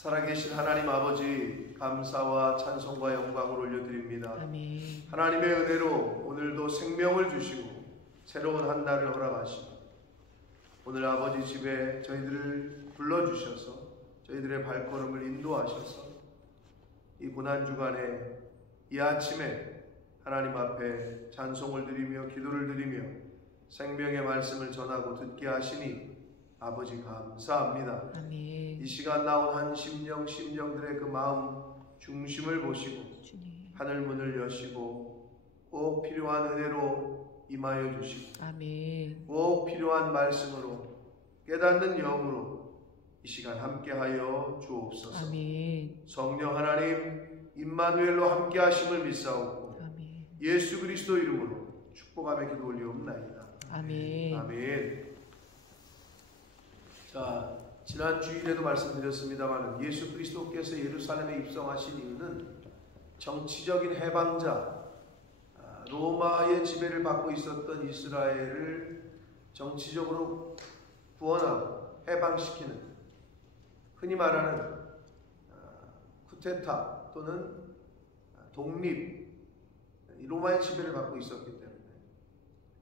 살아계신 하나님 아버지, 감사와 찬송과 영광을 올려드립니다. 아멘. 하나님의 은혜로 오늘도 생명을 주시고 새로운 한 날을 허락하시고 오늘 아버지 집에 저희들을 불러주셔서 저희들의 발걸음을 인도하셔서 이 고난주간에 이 아침에 하나님 앞에 찬송을 드리며 기도를 드리며 생명의 말씀을 전하고 듣게 하시니 아버지 감사합니다. 아멘. 이 시간 나온 한 심령들의 그 마음 중심을 보시고 주님. 하늘 문을 여시고 꼭 필요한 은혜로 임하여 주시고 아멘. 꼭 필요한 말씀으로 깨닫는 영으로 이 시간 함께하여 주옵소서. 아멘. 성령 하나님 임마누엘로 함께하심을 믿사오고 아멘. 예수 그리스도 이름으로 축복하며 기도 올리옵나이다. 아멘. 아멘. 자, 지난 주일에도 말씀드렸습니다만 예수 그리스도께서 예루살렘에 입성하신 이유는 정치적인 해방자, 로마의 지배를 받고 있었던 이스라엘을 정치적으로 구원하고 해방시키는, 흔히 말하는 쿠데타 또는 독립, 로마의 지배를 받고 있었기 때문에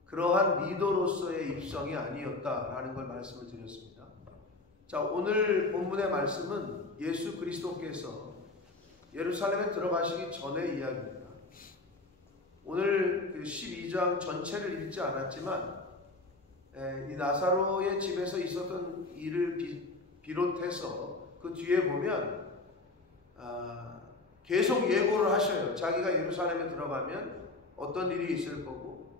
그러한 리더로서의 입성이 아니었다라는 걸 말씀을 드렸습니다. 자, 오늘 본문의 말씀은 예수 그리스도께서 예루살렘에 들어가시기 전의 이야기입니다. 오늘 12장 전체를 읽지 않았지만 이 나사로의 집에서 있었던 일을 비롯해서 그 뒤에 보면 계속 예고를 하셔요. 자기가 예루살렘에 들어가면 어떤 일이 있을 거고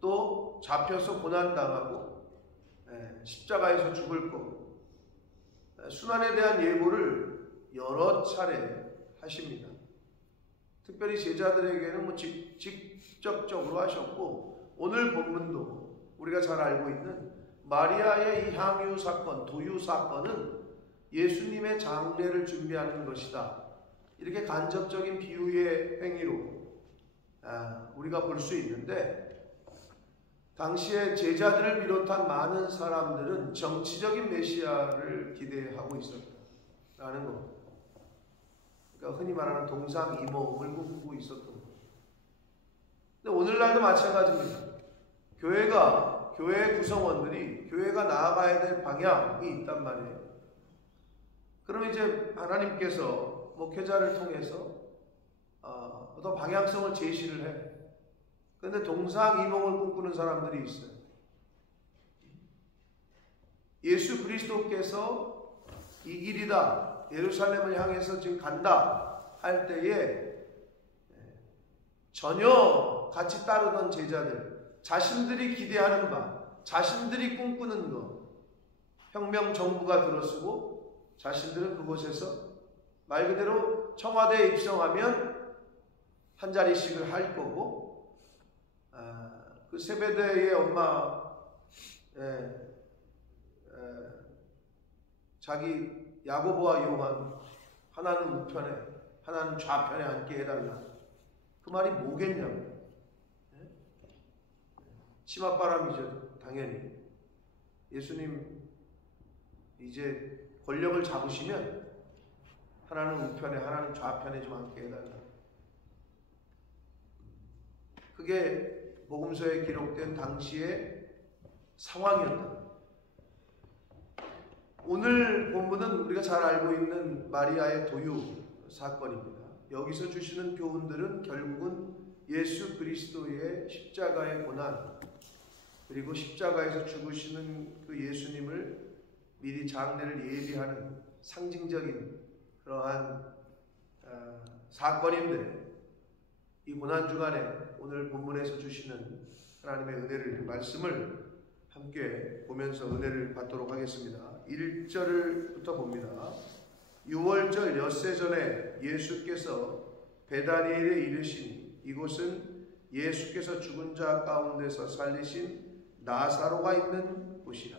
또 잡혀서 고난당하고 십자가에서 죽을 거고 순환에 대한 예고를 여러 차례 하십니다. 특별히 제자들에게는 직접적으로 하셨고 오늘 본문도 우리가 잘 알고 있는 마리아의 이 향유 사건, 도유 사건은 예수님의 장례를 준비하는 것이다. 이렇게 간접적인 비유의 행위로 우리가 볼 수 있는데 당시에 제자들을 비롯한 많은 사람들은 정치적인 메시아를 기대하고 있었다는 겁니다. 그러니까 흔히 말하는 동상이몽을 꿈꾸고 있었던 거죠. 근데 오늘날도 마찬가지입니다. 교회 구성원들이 교회가 나아가야 될 방향이 있단 말이에요. 그럼 이제 하나님께서 목회자를 통해서 어떤 방향성을 제시를 해. 그런데 동상이몽을 꿈꾸는 사람들이 있어요. 예수 그리스도께서 이 길이다, 예루살렘을 향해서 지금 간다 할 때에 전혀 같이 따르던 제자들, 자신들이 기대하는 바, 자신들이 꿈꾸는 것, 혁명 정부가 들어서고 자신들은 그곳에서 말 그대로 청와대에 입성하면 한 자리씩을 할 거고 그 세베대의 엄마 자기 야고보와 요한 하나는 우편에 하나는 좌편에 앉게 해달라. 그 말이 뭐겠냐고. 치맛바람이죠. 당연히 예수님 이제 권력을 잡으시면 하나는 우편에 하나는 좌편에 좀 앉게 해달라. 그게 복음서에 기록된 당시의 상황이었다. 오늘 본문은 우리가 잘 알고 있는 마리아의 도유 사건입니다. 여기서 주시는 교훈들은 결국은 예수 그리스도의 십자가의 고난, 그리고 십자가에서 죽으시는 그 예수님을 미리 장례를 예비하는 상징적인 그러한 사건인데, 이 고난주간에 오늘 본문에서 주시는 하나님의 은혜를, 말씀을 함께 보면서 은혜를 받도록 하겠습니다. 1절부터 봅니다. 6월절 엿새 전에 예수께서 베다니엘에 이르시니 이곳은 예수께서 죽은 자 가운데서 살리신 나사로가 있는 곳이라.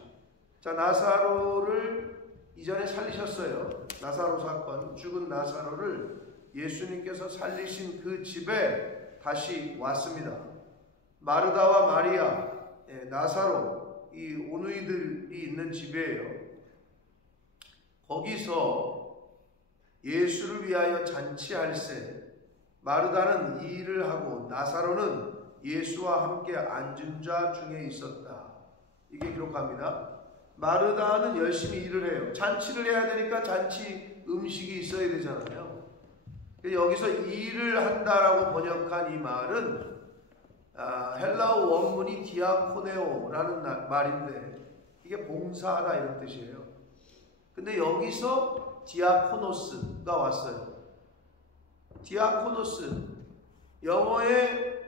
자, 나사로를 이전에 살리셨어요. 나사로 사건, 죽은 나사로를 예수님께서 살리신 그 집에 다시 왔습니다. 마르다와 마리아, 나사로, 이 오누이들이 있는 집이에요. 거기서 예수를 위하여 잔치할세 마르다는 이 일을 하고 나사로는 예수와 함께 앉은 자 중에 있었다. 이게 기록합니다. 마르다는 열심히 일을 해요. 잔치를 해야 되니까 잔치 음식이 있어야 되잖아요. 여기서 일을 한다라고 번역한 이 말은 헬라어 원문이 디아코네오라는 말인데 이게 봉사하다 이런 뜻이에요. 근데 여기서 디아코노스가 왔어요. 디아코노스 영어에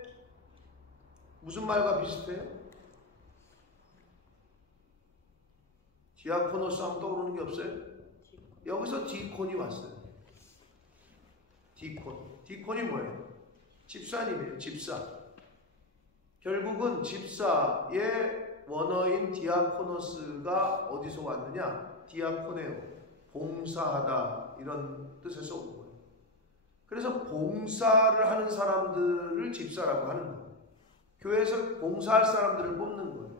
무슨 말과 비슷해요? 디아코노스 하면 떠오르는 게 없어요? 여기서 디콘이 왔어요. 디콘이 뭐예요? 집사님이에요. 집사. 결국은 집사의 원어인 디아코노스가 어디서 왔느냐? 디아코네오, 봉사하다 이런 뜻에서 온 거예요. 그래서 봉사를 하는 사람들을 집사라고 하는 거예요. 교회에서 봉사할 사람들을 뽑는 거예요.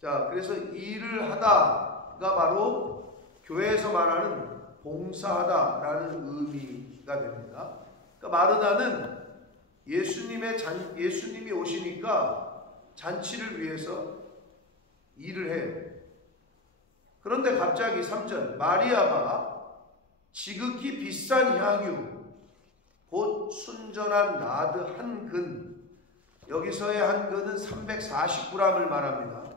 자, 그래서 일을 하다가 바로 교회에서 말하는 봉사하다라는 의미가 됩니다. 그러니까 마르다는 예수님이 오시니까 잔치를 위해서 일을 해요. 그런데 갑자기 3절 마리아가 지극히 비싼 향유 곧 순전한 나드 한 근, 여기서의 한 근은 340g을 말합니다.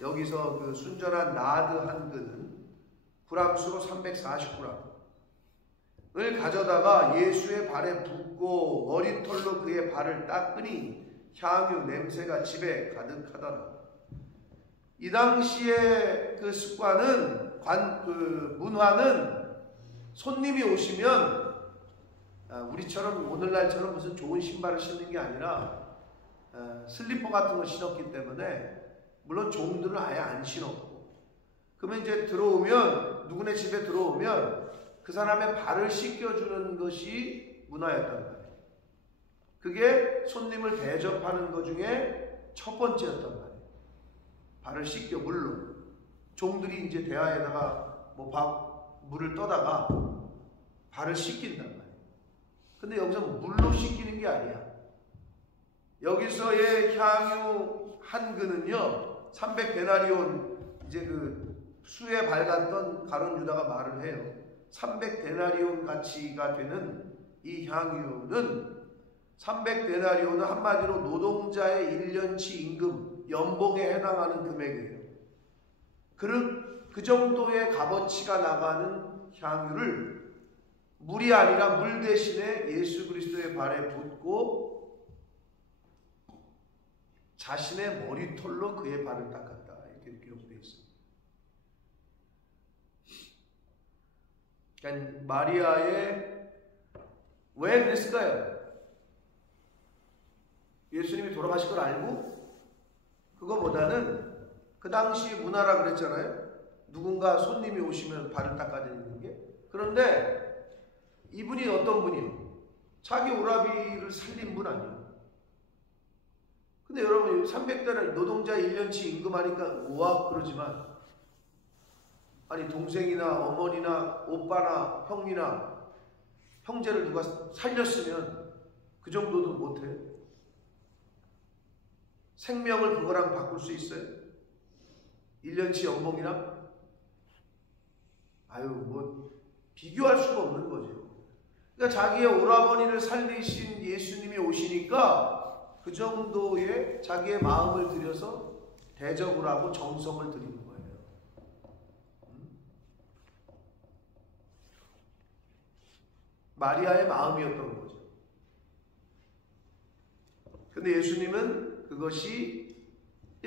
여기서 그 순전한 나드 한 근은 g수로 340g을 가져다가 예수의 발에 붓고 머리털로 그의 발을 닦으니 향유 냄새가 집에 가득하더라. 이 당시의 그 습관은 문화는 손님이 오시면 우리처럼 오늘날처럼 무슨 좋은 신발을 신는 게 아니라 슬리퍼 같은 거 신었기 때문에 물론 종들은 아예 안 신었고, 그러면 이제 누구네 집에 들어오면 그 사람의 발을 씻겨주는 것이 문화였단 말이에요. 그게 손님을 대접하는 것 중에 첫 번째였단 말이에요. 발을 씻겨 물로. 종들이 이제 대야에다가 물을 떠다가 발을 씻긴단 말이에요. 근데 여기서 물로 씻기는 게 아니야. 여기서의 향유 한 근은요 300데나리온, 이제 그 수에 밝았던 가룟 유다가 말을 해요. 300데나리온 가치가 되는 이 향유는 300데나리온은 한마디로 노동자의 1년치 임금, 연봉에 해당하는 금액이에요. 그 정도의 값어치가 나가는 향유를 물이 아니라 물 대신에 예수 그리스도의 발에 붓고 자신의 머리털로 그의 발을 닦았다. 이렇게 기록되어 있습니다. 그러니까 마리아의 왜 그랬을까요? 예수님이 돌아가신 걸 알고? 그거보다는 그 당시 문화라 그랬잖아요. 누군가 손님이 오시면 발을 닦아드리는 게. 그런데 이분이 어떤 분이에요? 자기 오라비를 살린 분 아니에요. 근데 여러분 300달러 노동자 1년치 임금하니까 우와 그러지만, 아니 동생이나 어머니나 오빠나 형이나 형제를 누가 살렸으면 그 정도도 못해요? 생명을 그거랑 바꿀 수 있어요? 1년치 연봉이랑? 비교할 수가 없는 거죠. 그러니까 자기의 오라버니를 살리신 예수님이 오시니까 그 정도의 자기의 마음을 들여서 대접을 하고 정성을 드리는 거예요. 마리아의 마음이었던 거죠. 근데 예수님은 그것이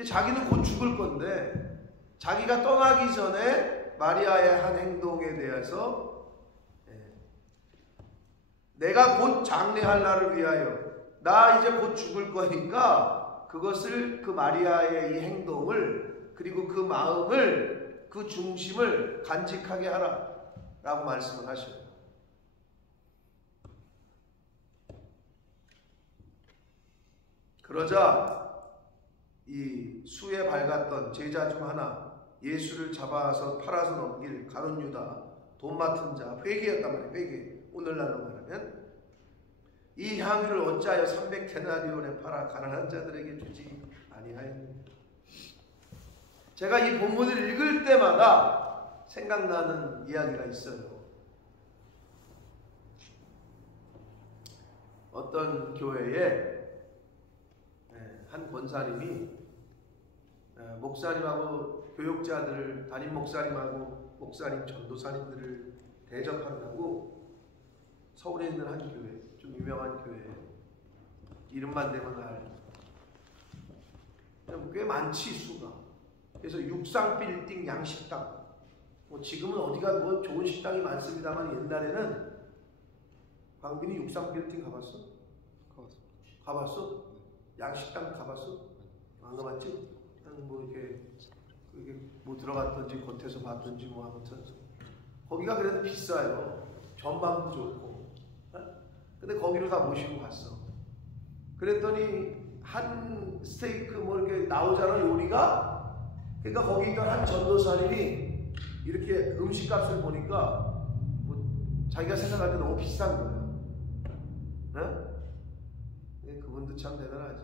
자기는 곧 죽을 건데 자기가 떠나기 전에 마리아의 한 행동에 대해서 내가 곧 장례할 날을 위하여 나 이제 곧 죽을 거니까 그것을, 그 마리아의 이 행동을, 그리고 그 마음을, 그 중심을 간직하게 하라 라고 말씀을 하셔요. 그러자 이 수에 밝았던 제자 중 하나, 예수를 잡아서 팔아서 넘길 가룟 유다 돈 맡은 자, 회계였단 말이에요. 회계. 오늘날로 말하면 이 향유를 어찌하여 300데나리온에 팔아 가난한 자들에게 주지 아니하였느냐. 제가 이 본문을 읽을 때마다 생각나는 이야기가 있어요. 어떤 교회에 한 권사님이 목사님하고 교육자들, 담임 목사님하고 목사님, 전도사님들을 대접한다고 서울에 있는 한 교회, 좀 유명한 교회, 이름만 대면 꽤 많지 수가. 그래서 육상 빌딩 양식당, 뭐 지금은 어디가 뭐 좋은 식당이 많습니다만 옛날에는 광빈이 육상 빌딩 가봤어? 가봤어? 양식당 가봤어? 안 가봤지? 그냥 뭐 이렇게 뭐 들어갔던지 겉에서 봤던지 뭐 아무튼 거기가 그래도 비싸요. 전망도 좋고. 근데 거기를 다 모시고 갔어. 그랬더니 한 스테이크 뭐 이렇게 나오잖아 요리가. 그러니까 거기 있던 한 전도사님이 이렇게 음식값을 보니까 뭐 자기가 생각할 때 너무 비싼 거예요. 네? 그분도 참 대단하지.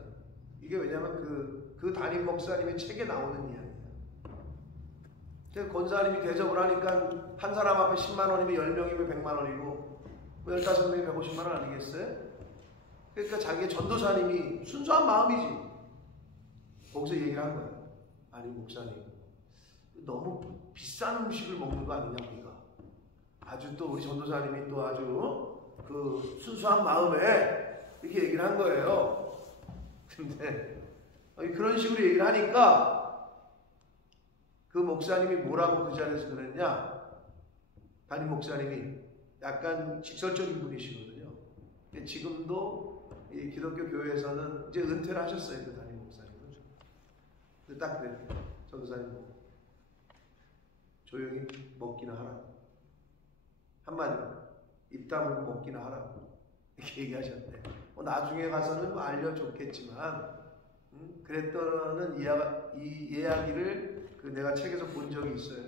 이게 왜냐면 그 담임 목사님의 책에 나오는 이야기야. 권사님이 대접을 하니까 한 사람 앞에 10만 원이면 10명이면 100만 원이고 뭐 15명이 150만 원 아니겠어요? 그러니까 자기의 전도사님이 순수한 마음이지. 거기서 얘기를 한 거야. 아니 목사님, 너무 비싼 음식을 먹는 거 아니냐 우리가. 아주 또 우리 전도사님이 또 아주 그 순수한 마음에 이렇게 얘기를 한 거예요. 근데 그런 식으로 얘기를 하니까 그 목사님이 뭐라고 그 자리에서 그랬냐. 담임 목사님이 약간 직설적인 분이시거든요. 지금도 이 기독교 교회에서는 이제 은퇴를 하셨어요. 그 담임 목사님은. 근데 딱 그래요. 전도사님 조용히 먹기나 하라. 한마디로 입 다물고 먹기나 하라. 이렇게 얘기하셨대. 나중에 가서는 뭐 알려줬겠지만 그랬더는 이 이야기를 내가 책에서 본 적이 있어요.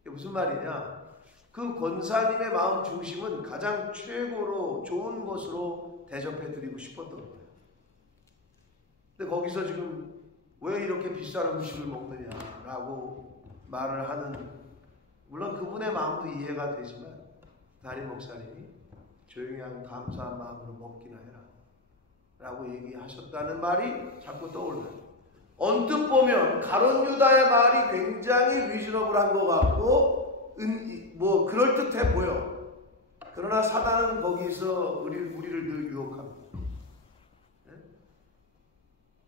이게 무슨 말이냐. 그 권사님의 마음 중심은 가장 최고로 좋은 것으로 대접해드리고 싶었던 거예요. 근데 거기서 지금 왜 이렇게 비싼 음식을 먹느냐라고 말을 하는, 물론 그분의 마음도 이해가 되지만 담임 목사님이 조용히 하고 감사한 마음으로 먹기나 해라 라고 얘기하셨다는 말이 자꾸 떠올라요. 언뜻 보면 가룟 유다의 말이 굉장히 리즈너블한 것 같고 뭐 그럴듯해 보여. 그러나 사단은 거기서 우리를 늘 유혹합니다.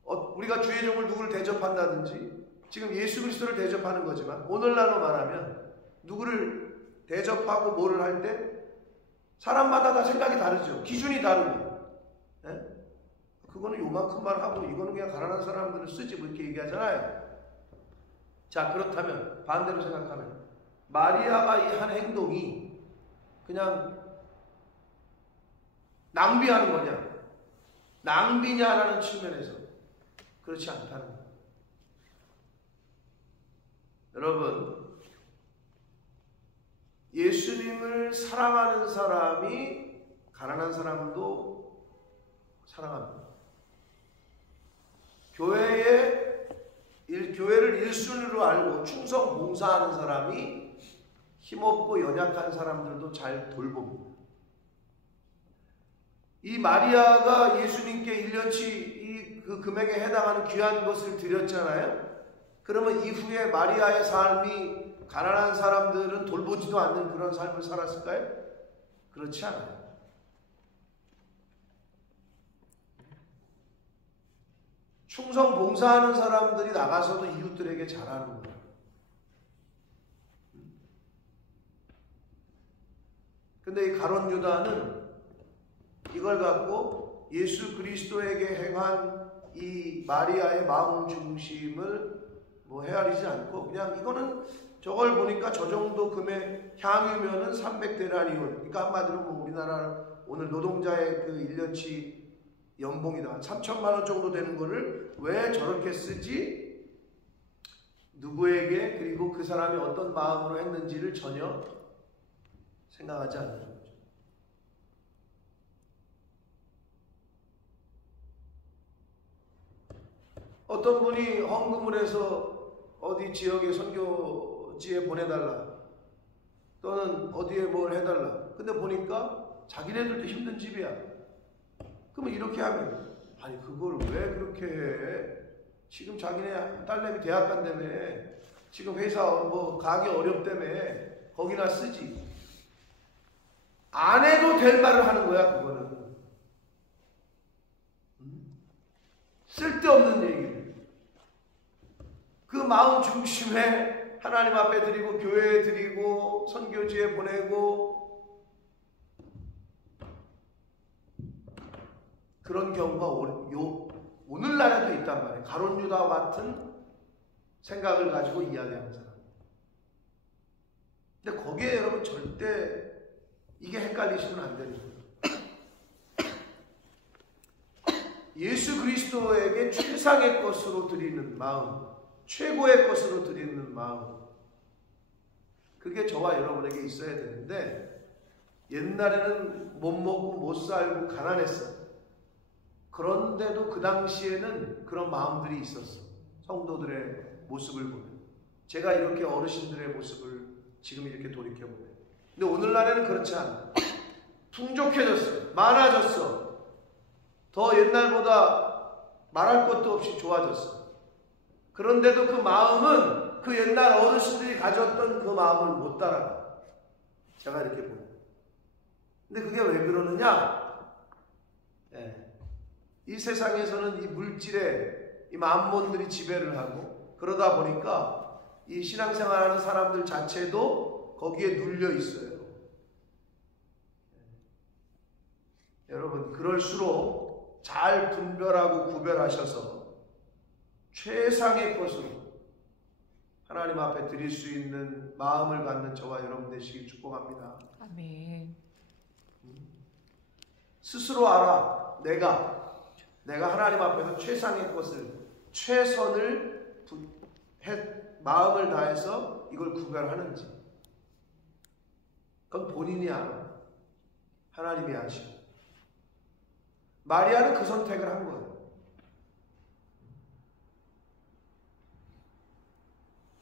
우리가 주의 종을 누구를 대접한다든지 지금 예수 그리스도를 대접하는 거지만 오늘날로 말하면 누구를 대접하고 뭐를 할 때 사람마다 다 생각이 다르죠. 기준이 다르고. 그거는 요만큼 말하고 이거는 그냥 가난한 사람들을 쓰지 뭐 이렇게 얘기하잖아요. 자, 그렇다면 반대로 생각하면 마리아가 이 한 행동이 그냥 낭비하는 거냐, 낭비냐라는 측면에서 그렇지 않다는 거예요. 여러분, 예수님을 사랑하는 사람이 가난한 사람도 사랑합니다. 교회를 1순위로 알고 충성 봉사하는 사람이 힘없고 연약한 사람들도 잘 돌봅니다. 이 마리아가 예수님께 1년치 그 금액에 해당하는 귀한 것을 드렸잖아요. 그러면 이후에 마리아의 삶이 가난한 사람들은 돌보지도 않는 그런 삶을 살았을까요? 그렇지 않아요. 충성 봉사하는 사람들이 나가서도 이웃들에게 잘하는 거예요. 근데 이 가룟 유다는 이걸 갖고 예수 그리스도에게 행한 이 마리아의 마음 중심을 뭐 헤아리지 않고 그냥 이거는 저걸 보니까 저 정도 금액 향유면은 300데나리온. 그러니까 한마디로 뭐 우리나라 오늘 노동자의 그 1년치 연봉이다. 한 3천만 원 정도 되는 거를 왜 저렇게 쓰지? 누구에게 그리고 그 사람이 어떤 마음으로 했는지를 전혀 생각하지 않는 거죠. 어떤 분이 헌금을 해서 어디 지역의 선교지에 보내달라, 또는 어디에 뭘 해달라. 근데 보니까 자기네들도 힘든 집이야. 그러면 이렇게 하면, 아니 그걸 왜 그렇게 해? 지금 자기네 딸내미 대학 간다며, 지금 회사 뭐 가기 어렵다며 거기나 쓰지. 안 해도 될 말을 하는 거야. 그거는 쓸데없는 얘기를. 그 마음 중심에 하나님 앞에 드리고 교회에 드리고 선교지에 보내고, 그런 경우가 오늘날에도 있단 말이에요. 가룟 유다와 같은 생각을 가지고 이야기하는 사람. 근데 거기에 여러분 절대 이게 헷갈리시면 안 되는 거예요. 예수 그리스도에게 최상의 것으로 드리는 마음, 최고의 것으로 드리는 마음, 그게 저와 여러분에게 있어야 되는데, 옛날에는 못 먹고 못 살고 가난했어. 그런데도 그 당시에는 그런 마음들이 있었어. 성도들의 모습을 보면, 제가 이렇게 어르신들의 모습을 지금 이렇게 돌이켜보면. 근데 오늘날에는 그렇지 않아. 풍족해졌어. 많아졌어. 더 옛날보다 말할 것도 없이 좋아졌어. 그런데도 그 마음은 그 옛날 어르신들이 가졌던 그 마음을 못 따라가. 제가 이렇게 보면. 근데 그게 왜 그러느냐? 이 세상에서는 이 물질에 이 만몬들이 지배를 하고, 그러다 보니까 이 신앙생활하는 사람들 자체도 거기에 눌려 있어요. 여러분, 그럴수록 잘 분별하고 구별하셔서 최상의 것으로 하나님 앞에 드릴 수 있는 마음을 갖는 저와 여러분 되시길 축복합니다. 아멘. 스스로 알아. 내가 하나님 앞에서 최상의 것을, 최선을 마음을 다해서 이걸 구별하는지. 그건 본인이 알아. 하나님이 아시고. 마리아는 그 선택을 한 거예요.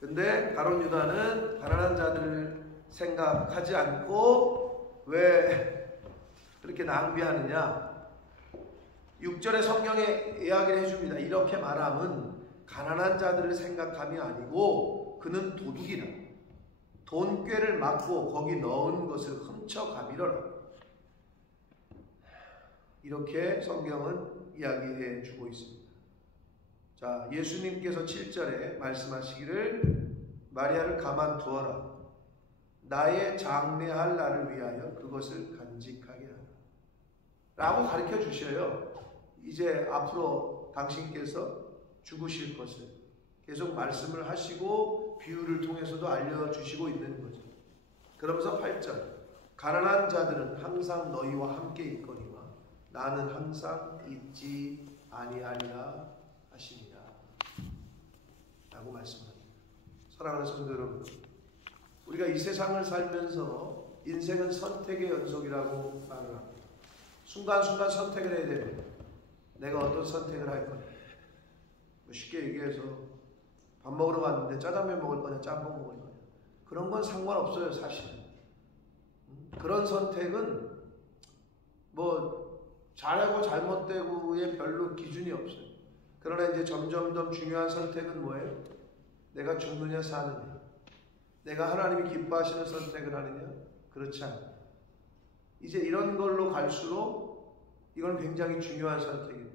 근데 가룟 유다는 가난한 자들을 생각하지 않고 왜 그렇게 낭비하느냐? 6절의 성경에 이야기를 해줍니다. 이렇게 말함은 가난한 자들을 생각함이 아니고 그는 도둑이라. 돈꾀를 막고 거기 넣은 것을 훔쳐가미러라. 이렇게 성경은 이야기해 주고 있습니다. 자, 예수님께서 7절에 말씀하시기를 마리아를 가만두어라. 나의 장례할 날을 위하여 그것을 간직하게 하라. 라고 가르쳐 주셔요. 이제 앞으로 당신께서 죽으실 것을 계속 말씀을 하시고 비유를 통해서도 알려주시고 있는 거죠. 그러면서 8절, 가난한 자들은 항상 너희와 함께 있거니와 나는 항상 있지 아니하리라 하시니라 라고 말씀합니다. 사랑하는 성도 여러분, 우리가 이 세상을 살면서 인생은 선택의 연속이라고 말을 합니다. 순간순간 선택을 해야 됩니다. 내가 어떤 선택을 할 거냐. 쉽게 얘기해서 밥 먹으러 갔는데 짜장면 먹을 거냐 짬뽕 먹을 거냐, 그런 건 상관없어요. 사실은 그런 선택은 뭐 잘하고 잘못되고의 별로 기준이 없어요. 그러나 이제 점점 중요한 선택은 뭐예요? 내가 죽느냐 사느냐, 내가 하나님이 기뻐하시는 선택을 하느냐, 그렇지 않아요. 이제 이런 걸로 갈수록 이건 굉장히 중요한 선택입니다.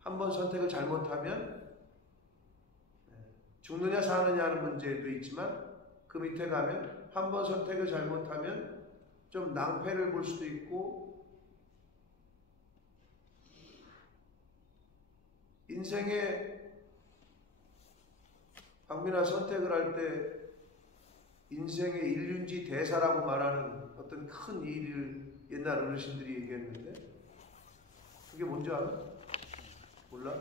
한번 선택을 잘못하면 죽느냐 사느냐는 문제도 있지만, 그 밑에 가면 한번 선택을 잘못하면 좀 낭패를 볼 수도 있고, 인생에 박민아 선택을 할 때 인생의 일륜지 대사라고 말하는 어떤 큰 일을 옛날 어르신들이 얘기했는데, 그게 뭔지 알아? 몰라?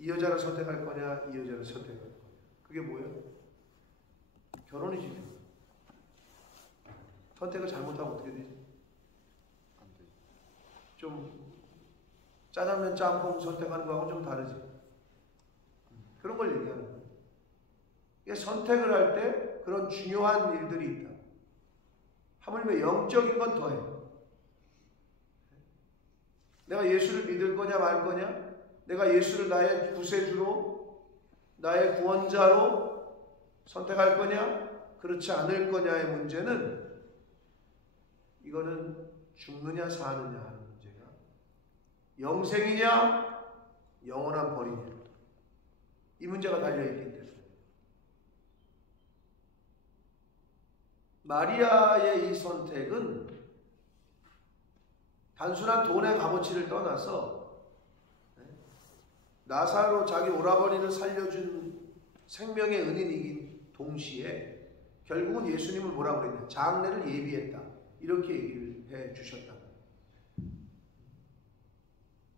이 여자를 선택할 거냐, 이 여자를 선택할 거냐. 그게 뭐예요? 결혼이지. 선택을 잘못하면 어떻게 되지? 안 돼. 좀 짜장면 짬뽕 선택하는 거하고 좀 다르지. 그런 걸 얘기하는 거예요. 이게 선택을 할 때 그런 중요한 일들이 있다. 하물며 영적인 건 더해. 내가 예수를 믿을 거냐 말 거냐? 내가 예수를 나의 구세주로, 나의 구원자로 선택할 거냐? 그렇지 않을 거냐의 문제는 이거는 죽느냐 사느냐 하는 문제가 영생이냐 영원한 벌이냐 이 문제가 달려있기 때문에 마리아의 이 선택은 단순한 돈의 값어치를 떠나서 나사로 자기 오라버니를 살려준 생명의 은인이긴 동시에 결국은 예수님을 뭐라고 그랬냐? 장래를 예비했다. 이렇게 얘기를 해 주셨다.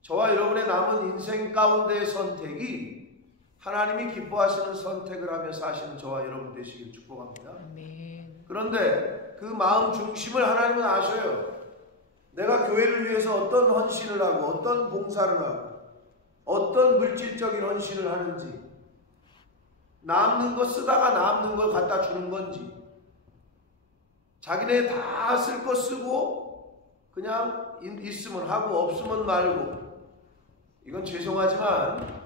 저와 여러분의 남은 인생 가운데의 선택이 하나님이 기뻐하시는 선택을 하며 사시는 저와 여러분 되시길 축복합니다. 아멘. 그런데 그 마음 중심을 하나님은 아셔요. 내가 교회를 위해서 어떤 헌신을 하고 어떤 봉사를 하고 어떤 물질적인 헌신을 하는지 남는 거 쓰다가 남는 걸 갖다 주는 건지 자기네 다 쓸 거 쓰고 그냥 있으면 하고 없으면 말고 이건 죄송하지만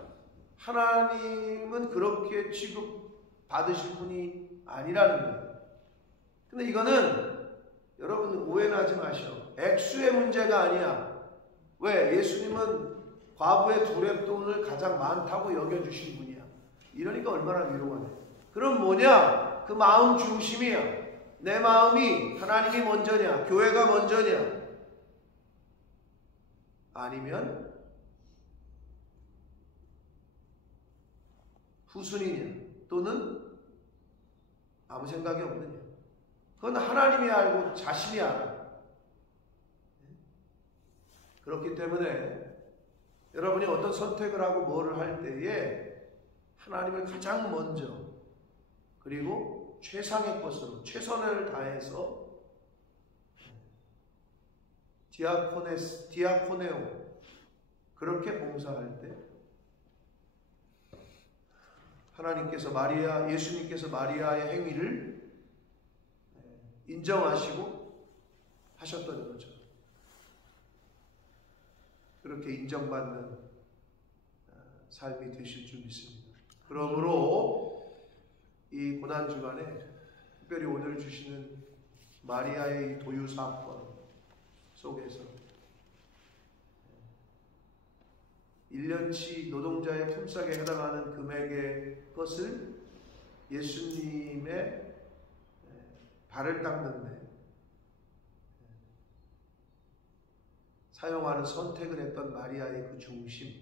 하나님은 그렇게 취급받으실 분이 아니라는 거예요. 근데 이거는 여러분 오해는 하지 마시오. 액수의 문제가 아니야. 왜? 예수님은 과부의 두랩돈을 가장 많다고 여겨주신 분이야. 이러니까 얼마나 위로가 돼. 그럼 뭐냐? 그 마음 중심이야. 내 마음이 하나님이 먼저냐? 교회가 먼저냐? 아니면 후순위냐? 또는 아무 생각이 없느냐? 그건 하나님이 알고 자신이 알아. 그렇기 때문에 여러분이 어떤 선택을 하고 뭐를 할 때에 하나님을 가장 먼저 그리고 최상의 것으로 최선을 다해서 디아코네오 그렇게 봉사할 때 하나님께서 예수님께서 마리아의 행위를 인정하시고 하셨던 거죠. 그렇게 인정받는 삶이 되실 줄 믿습니다. 그러므로 이 고난주간에 특별히 오늘 주시는 마리아의 도유 사건 속에서 1년치 노동자의 품삯에 해당하는 금액의 것을 예수님의 발을 닦는데 사용하는 선택을 했던 마리아의 그 중심,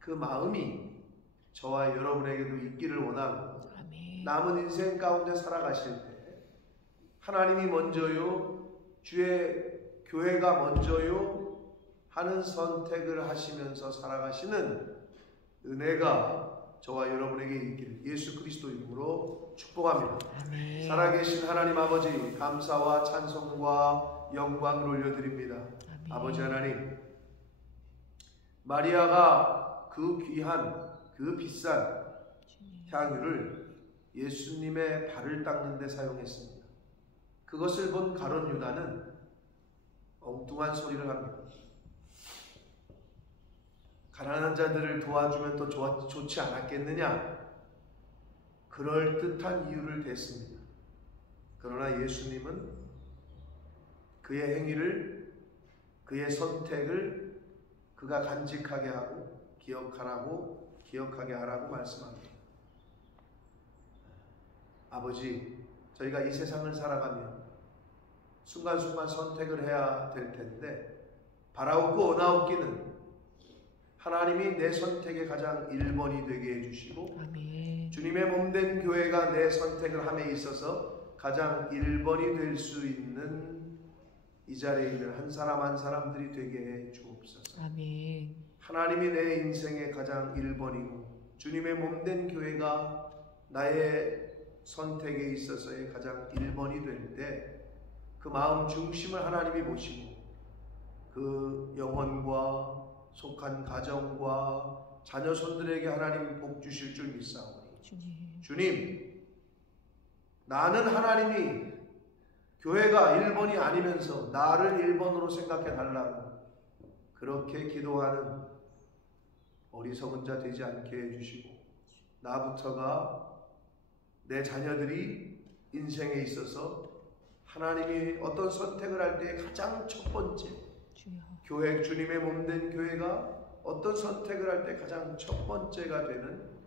그 마음이 저와 여러분에게도 있기를 원하고 아멘. 남은 인생 가운데 살아가실 때 하나님이 먼저요, 주의 교회가 먼저요 하는 선택을 하시면서 살아가시는 은혜가 저와 여러분에게 있기를 예수 그리스도 이름으로 축복합니다. 아멘. 살아계신 하나님 아버지 감사와 찬송과 영광을 올려드립니다. 아멘. 아버지 하나님, 마리아가 그 귀한 그 비싼 향유를 예수님의 발을 닦는 데 사용했습니다. 그것을 본 가룟 유다는 엉뚱한 소리를 합니다. 가난한 자들을 도와주면 또 좋지 않았겠느냐? 그럴듯한 이유를 댔습니다. 그러나 예수님은 그의 행위를, 그의 선택을 그가 간직하게 하고 기억하게 하라고 말씀합니다. 아버지, 저희가 이 세상을 살아가며 순간순간 선택을 해야 될 텐데 바라옵고 원하옵기는 하나님이 내 선택의 가장 1번이 되게 해주시고 아멘. 주님의 몸된 교회가 내 선택을 함에 있어서 가장 1번이 될 수 있는 이 자리에 있는 한 사람 한 사람들이 되게 해 주옵소서. 아멘. 하나님이 내 인생의 가장 1번이고 주님의 몸된 교회가 나의 선택에 있어서의 가장 1번이 될 때 그 마음 중심을 하나님이 보시고 그 영혼과 속한 가정과 자녀손들에게 하나님이 복 주실 줄 믿사오니 주님. 주님, 나는 하나님이 교회가 1번이 아니면서 나를 1번으로 생각해 달라고 그렇게 기도하는 어리석은 자 되지 않게 해주시고 나부터가 내 자녀들이 인생에 있어서 하나님이 어떤 선택을 할 때 가장 첫 번째 주여. 교회, 주님의 몸된 교회가 어떤 선택을 할 때 가장 첫 번째가 되는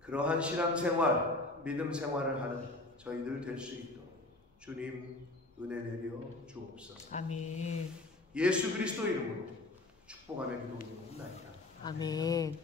그러한 신앙생활, 믿음 생활을 하는 저희들 될 수 있도록 주님 은혜 내려 주옵소서. 아멘. 예수 그리스도 이름으로 축복하며 기도드리옵나이다. 아멘.